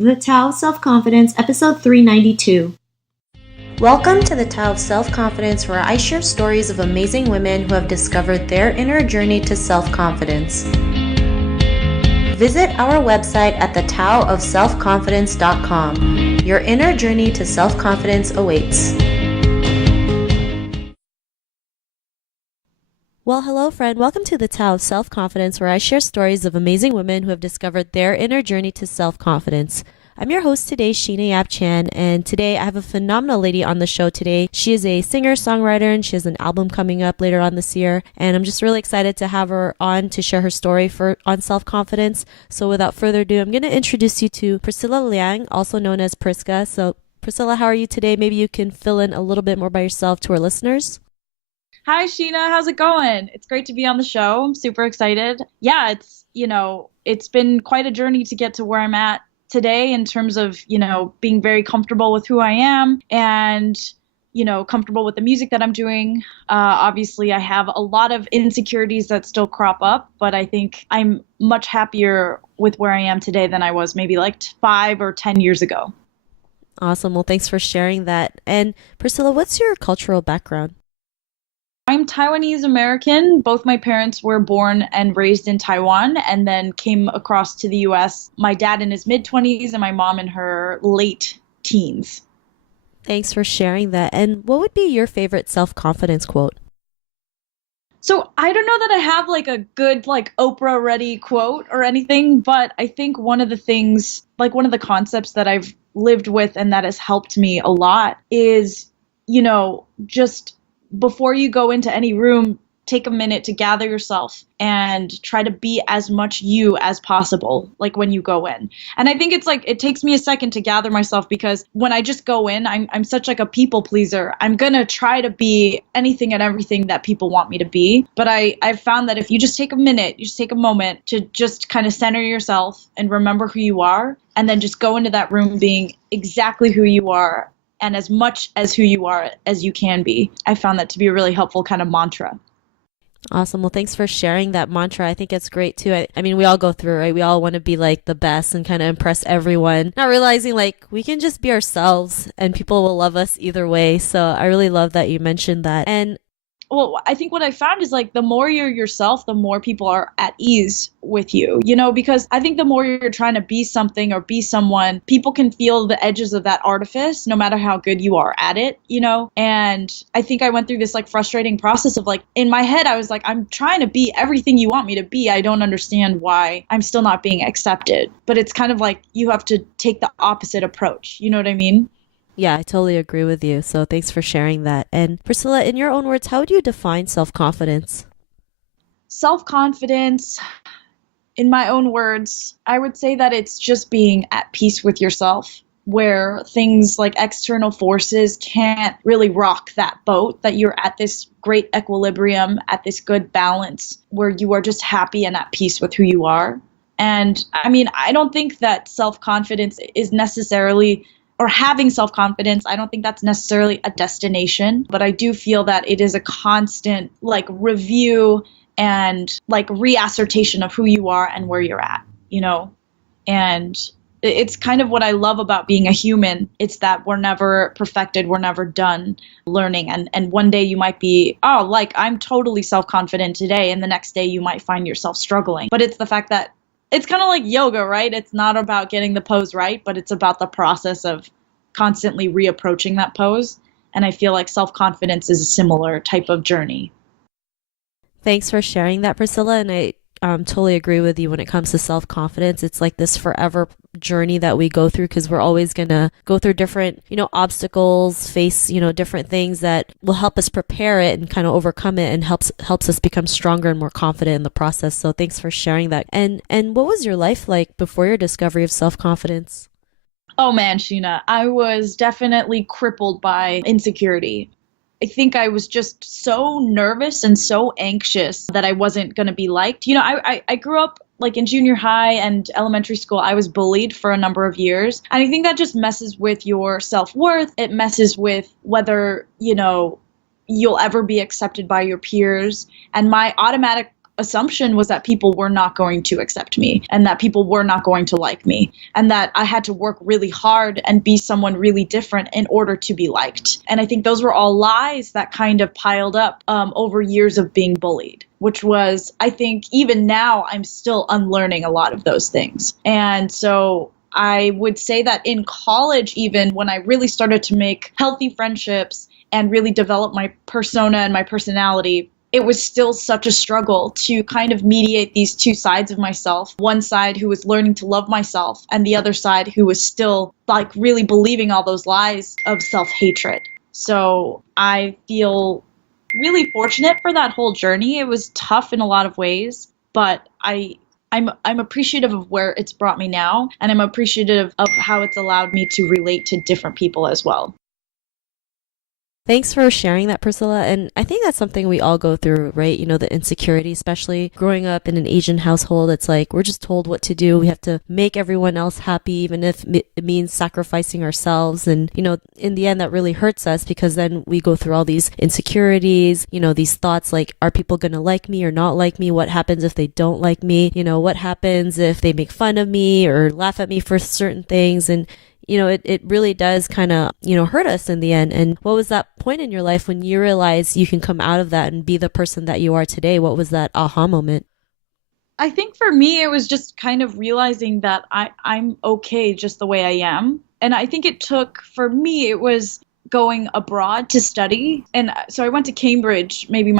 The Tao of Self-Confidence, episode 392. Welcome to the Tao of Self-Confidence, where I share stories of amazing women who have discovered their inner journey to self-confidence. Visit our website at thetaoofselfconfidence.com. Your inner journey to self-confidence awaits. Well, hello, friend. Welcome to the Tao of Self-Confidence, where I share stories of amazing women who have discovered their inner journey to self-confidence. I'm your host today, Sheena Yap Chan, and today I have a phenomenal lady on the show today. She is a singer, songwriter, and she has an album coming up later on this year, and I'm just really excited to have her on to share her story on self-confidence. So without further ado, I'm going to introduce you to Priscilla Liang, also known as Priska. So Priscilla, how are you today? Maybe you can fill in a little bit more by yourself to our listeners. Hi, Sheena. How's it going? It's great to be on the show. I'm super excited. Yeah, it's been quite a journey to get to where I'm at today in terms of, being very comfortable with who I am and, comfortable with the music that I'm doing. Obviously, I have a lot of insecurities that still crop up, but I think I'm much happier with where I am today than I was maybe like 5 or 10 years ago. Awesome. Well, thanks for sharing that. And Priscilla, what's your cultural background? I'm Taiwanese-American. Both my parents were born and raised in Taiwan and then came across to the U.S. My dad in his mid-20s and my mom in her late teens. Thanks for sharing that. And what would be your favorite self-confidence quote? So I don't know that I have like a good Oprah-ready quote or anything, but I think one of the concepts that I've lived with and that has helped me a lot is, just before you go into any room, take a minute to gather yourself and try to be as much you as possible, like when you go in. And I think it takes me a second to gather myself because when I just go in, I'm such like a people pleaser. I'm going to try to be anything and everything that people want me to be. But I've found that if you just take a minute, you just take a moment to just kind of center yourself and remember who you are, and then just go into that room being exactly who you are and as much as who you are as you can be. I found that to be a really helpful kind of mantra. Awesome. Well, thanks for sharing that mantra. I think it's great too. I mean, we all go through, right? We all want to be like the best and kind of impress everyone, not realizing like we can just be ourselves and people will love us either way. So I really love that you mentioned that. And well, I think what I found is the more you're yourself, the more people are at ease with you, because I think the more you're trying to be something or be someone, people can feel the edges of that artifice no matter how good you are at it, and I think I went through this frustrating process of in my head, I was I'm trying to be everything you want me to be. I don't understand why I'm still not being accepted, but it's kind of you have to take the opposite approach. You know what I mean? Yeah, I totally agree with you. So thanks for sharing that. And Priscilla, in your own words, how would you define self-confidence? Self-confidence, in my own words, I would say that it's just being at peace with yourself, where things like external forces can't really rock that boat, that you're at this great equilibrium, at this good balance, where you are just happy and at peace with who you are. And I mean, I don't think that self-confidence is necessarily or having self-confidence, I don't think that's necessarily a destination, but I do feel that it is a constant review and reassertation of who you are and where you're at, and it's kind of what I love about being a human. It's that we're never perfected, we're never done learning, and one day you might be, I'm totally self-confident today, and the next day you might find yourself struggling. But it's the fact that it's kind of like yoga, right? It's not about getting the pose right, but it's about the process of constantly reapproaching that pose. And I feel like self-confidence is a similar type of journey. Thanks for sharing that, Priscilla. And I totally agree with you when it comes to self-confidence. It's like this forever journey that we go through because we're always going to go through different, obstacles, face, different things that will help us prepare it and kind of overcome it and helps us become stronger and more confident in the process. So thanks for sharing that. And what was your life like before your discovery of self-confidence? Oh man, Sheena, I was definitely crippled by insecurity. I think I was just so nervous and so anxious that I wasn't going to be liked. I grew up in junior high and elementary school. I was bullied for a number of years. And I think that just messes with your self-worth. It messes with whether, you'll ever be accepted by your peers. And my automatic assumption was that people were not going to accept me and that people were not going to like me and that I had to work really hard and be someone really different in order to be liked. And I think those were all lies that kind of piled up over years of being bullied, which was, I think even now I'm still unlearning a lot of those things. And so I would say that in college, even when I really started to make healthy friendships and really develop my persona and my personality, it was still such a struggle to kind of mediate these two sides of myself. One side who was learning to love myself and the other side who was still like really believing all those lies of self-hatred. So I feel really fortunate for that whole journey. It was tough in a lot of ways, but I'm appreciative of where it's brought me now, and I'm appreciative of how it's allowed me to relate to different people as well. Thanks for sharing that, Priscilla. And I think that's something we all go through, right? You know, the insecurity, especially growing up in an Asian household. It's like we're just told what to do. We have to make everyone else happy, even if it means sacrificing ourselves. And, you know, in the end, that really hurts us because then we go through all these insecurities, you know, these thoughts like, are people going to like me or not like me? What happens if they don't like me? You know, what happens if they make fun of me or laugh at me for certain things? And you know, it really does kind of, you know, hurt us in the end. And what was that point in your life when you realized you can come out of that and be the person that you are today? What was that aha moment? I think for me, it was just kind of realizing that I'm okay just the way I am. And I think it took, for me, it was going abroad to study. And so I went to Cambridge, maybe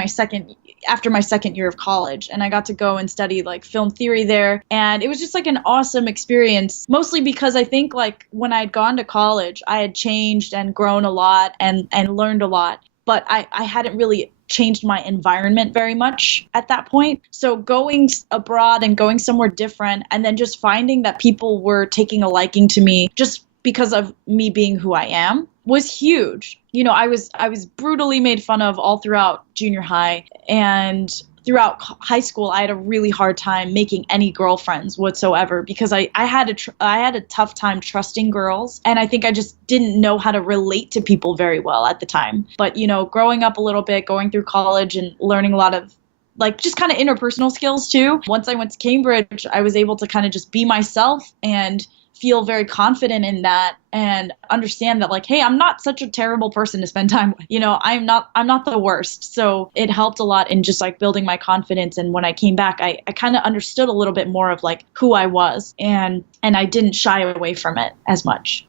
after my second year of college, and I got to go and study like film theory there. And it was just like an awesome experience, mostly because I think like when I'd gone to college, I had changed and grown a lot and learned a lot, but I hadn't really changed my environment very much at that point. So going abroad and going somewhere different and then just finding that people were taking a liking to me just because of me being who I am was huge. You know, I was brutally made fun of all throughout junior high, and throughout high school I had a really hard time making any girlfriends whatsoever because I had a tough time trusting girls, and I think I just didn't know how to relate to people very well at the time. But you know, growing up a little bit, going through college and learning a lot of like just kind of interpersonal skills too. Once I went to Cambridge, I was able to kind of just be myself and feel very confident in that and understand that like, hey, I'm not such a terrible person to spend time with. You know, I'm not the worst. So it helped a lot in just like building my confidence. And when I came back, I kind of understood a little bit more of like who I was, and I didn't shy away from it as much.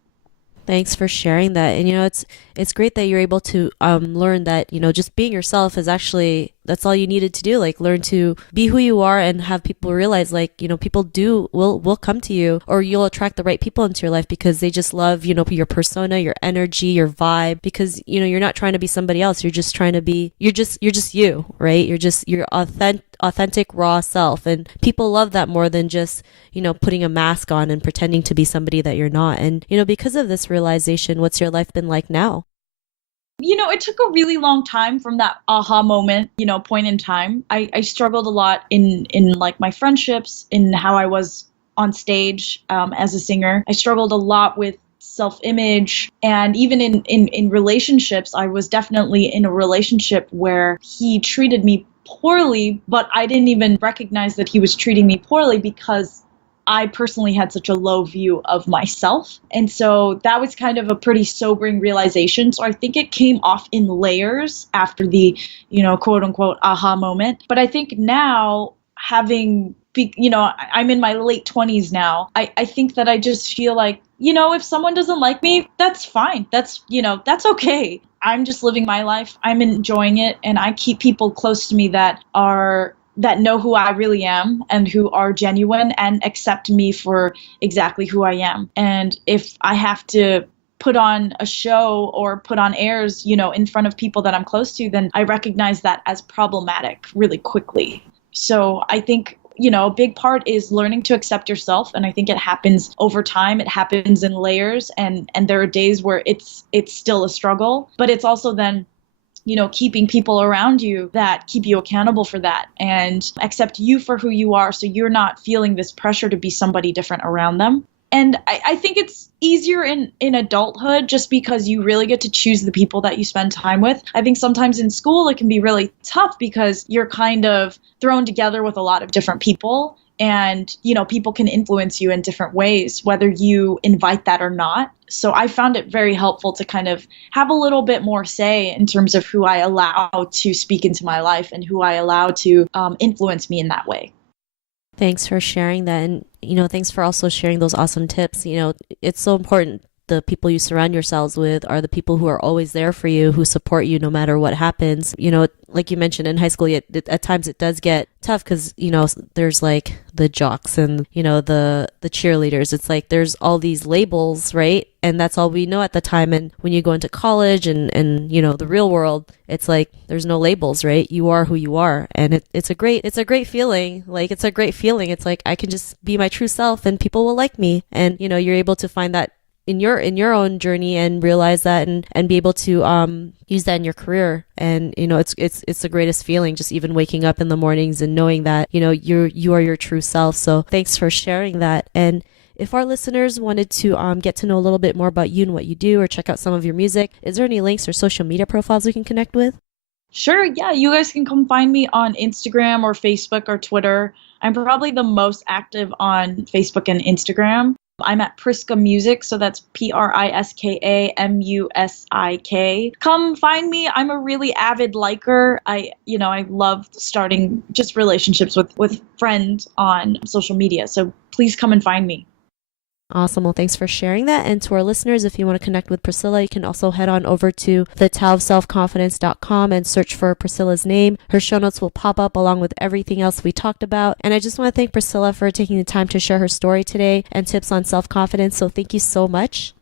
Thanks for sharing that. And you know, it's great that you're able to learn that, you know, just being yourself is actually, that's all you needed to do. Like learn to be who you are and have people realize like, you know, people will come to you, or you'll attract the right people into your life because they just love, you know, your persona, your energy, your vibe, because, you know, you're not trying to be somebody else. You're just trying to be, you're just you, right? You're just your authentic raw self. And people love that more than just, you know, putting a mask on and pretending to be somebody that you're not. And, you know, because of this realization, what's your life been like now? You know, it took a really long time from that aha moment, you know, point in time. I struggled a lot in like my friendships, in how I was on stage as a singer. I struggled a lot with self-image, and even in relationships. I was definitely in a relationship where he treated me poorly, but I didn't even recognize that he was treating me poorly because I personally had such a low view of myself. And so that was kind of a pretty sobering realization. So I think it came off in layers after the, you know, quote unquote aha moment. But I think now, you know, I'm in my late 20s now. I think that I just feel like, you know, if someone doesn't like me, that's fine. That's, you know, that's okay. I'm just living my life. I'm enjoying it. And I keep people close to me that know who I really am and who are genuine and accept me for exactly who I am. And if I have to put on a show or put on airs, you know, in front of people that I'm close to, then I recognize that as problematic really quickly. So I think, you know, a big part is learning to accept yourself. And I think it happens over time. It happens in layers. And there are days where it's still a struggle, but it's also then, you know, keeping people around you that keep you accountable for that and accept you for who you are. So you're not feeling this pressure to be somebody different around them. And I think it's easier in adulthood just because you really get to choose the people that you spend time with. I think sometimes in school it can be really tough because you're kind of thrown together with a lot of different people. And, people can influence you in different ways, whether you invite that or not. So I found it very helpful to kind of have a little bit more say in terms of who I allow to speak into my life and who I allow to influence me in that way. Thanks for sharing that. And, thanks for also sharing those awesome tips. It's so important. The people you surround yourselves with are the people who are always there for you, who support you no matter what happens. Like you mentioned in high school, at times it does get tough because, there's like the jocks and, the cheerleaders. It's like there's all these labels, right? And that's all we know at the time. And when you go into college and the real world, it's like there's no labels, right? You are who you are. And it's a great feeling. It's a great feeling. It's like I can just be my true self and people will like me. And, you're able to find that in your own journey and realize that and be able to use that in your career. And it's the greatest feeling, just even waking up in the mornings and knowing that you are your true self. So thanks for sharing that. And if our listeners wanted to get to know a little bit more about you and what you do, or check out some of your music, is there any links or social media profiles we can connect with? Sure, yeah, you guys can come find me on Instagram or Facebook or Twitter. I'm probably the most active on Facebook and Instagram. I'm at Priska Music, so that's Priska Musik. Come find me. I'm a really avid liker. I love starting just relationships with friends on social media. So please come and find me. Awesome. Well, thanks for sharing that. And to our listeners, if you want to connect with Priscilla, you can also head on over to thetaoofselfconfidence.com and search for Priscilla's name. Her show notes will pop up along with everything else we talked about. And I just want to thank Priscilla for taking the time to share her story today and tips on self-confidence. So thank you so much.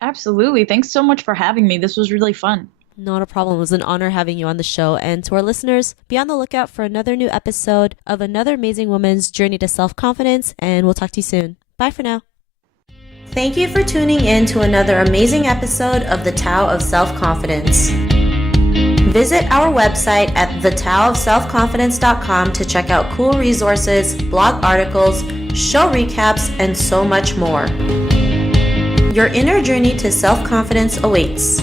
Absolutely. Thanks so much for having me. This was really fun. Not a problem. It was an honor having you on the show. And to our listeners, be on the lookout for another new episode of another amazing woman's journey to self-confidence. And we'll talk to you soon. Bye for now. Thank you for tuning in to another amazing episode of The Tao of Self-Confidence. Visit our website at thetaoofselfconfidence.com to check out cool resources, blog articles, show recaps, and so much more. Your inner journey to self-confidence awaits.